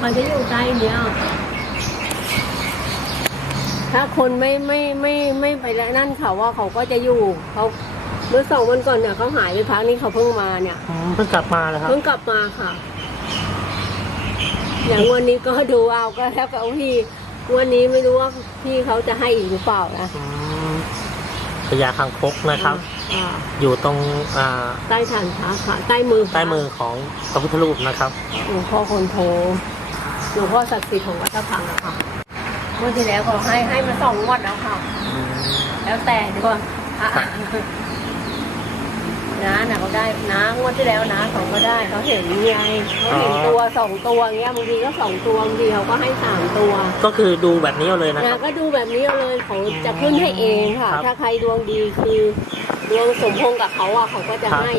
เขาจะอยู่ใต้เนี้ยถ้าคนไม่ไม่ไม่ไม่ไปแล้วนั่นเขาว่าเขาก็จะอยู่เขาเมื่อสองวันก่อนเนี่ยเขาหายไปพักนี้เขาเพิ่งมาเนี่ยอืมเพิ่งกลับมาแล้วครับ เพิ่งกลับมาค่ะ อย่างวันนี้ก็ดูเอาก็แล้วกับพี่วันนี้ไม่รู้ว่าพี่เขาจะให้อีกหรือเปล่านะอืม พญาคางคกนะครับ อ่าอยู่ตรงอ่าใต้ฐานพระค่ะใต้มือใต้มือของพระพุทธรูปนะครับ หลวงพ่อคนโทหลวงพ่อศักดิ์สิทธิ์ของวัดตะพังอะค่ะเมื่อที่แล้วก็ให้ให้มาสองงวัดแล้วค่ะ แล้วแต่ด้วยพระน้า น่ะเขาได้น้างวดที่แล้วนะเขาก็ได้เขาเห็นไงเขาเห็นอ๋อตัวสองตัวเงี้ยบางทีก็สองตัวบางทีเขาก็ให้สามตัวก็คือดูแบบนี้เอาเลยนะคนะรับ ก็ดูแบบนี้เอาเลยเขาจะขึ้นให้เองค่ะ ครับถ้าใครดวงดีคือดวงสมพงษ์กับเขาอะเขาก็จะครับ ให้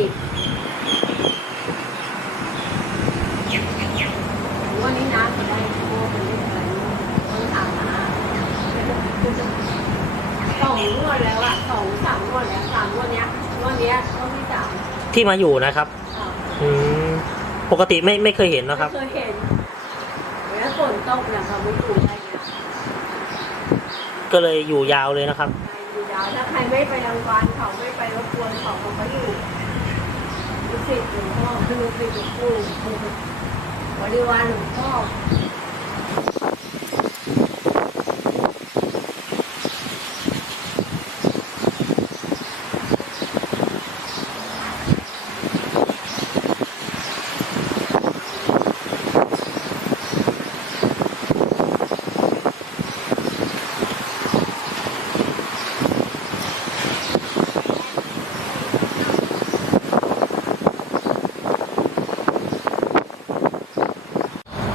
วันนี้นะเขาได้โอ้เป็นอะไรต้องถามนะสองงวดแล้วอะสองสามงวดแล้วสามงวดเนี้ยงวดเนี้ยงวดที่สาม ที่มาอยู่นะครับอะอืมปกติไม่ไม่เคยเห็นนะครับ ไม่เคยเห็นแล้วฝนตกเนี่ยเขาไม่อยู่ได้เนี่ยก็เลยอยู่ยาวเลยนะครับอยู่ยาวถ้าใครไม่ไปรางวัลเขาไม่ไปรบกวนเขาเขาก็อยู่ลูกศิษย์หลวงพ่อคือลูกศิษย์หลวงปู่บริวารหลวงพ่อ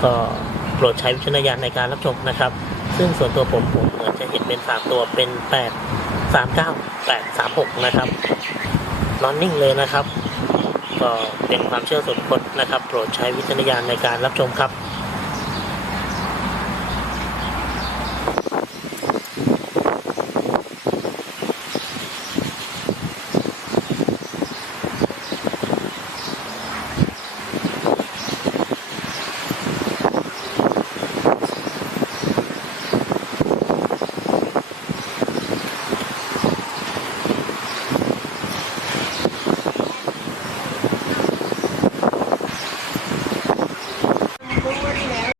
ก็โปรดใช้วิจารณญาณในการรับชมนะครับ ซึ่งส่วนตัวผมผมเหมือนจะเห็นเป็นสามตัวเป็นแปดสามเก้าแปดสามหกนะครับนอนนิ่งเลยนะครับ ก็เป็นความเชื่อส่วนบุคคลนะครับ โปรดใช้วิจารณญาณในการรับชมครับ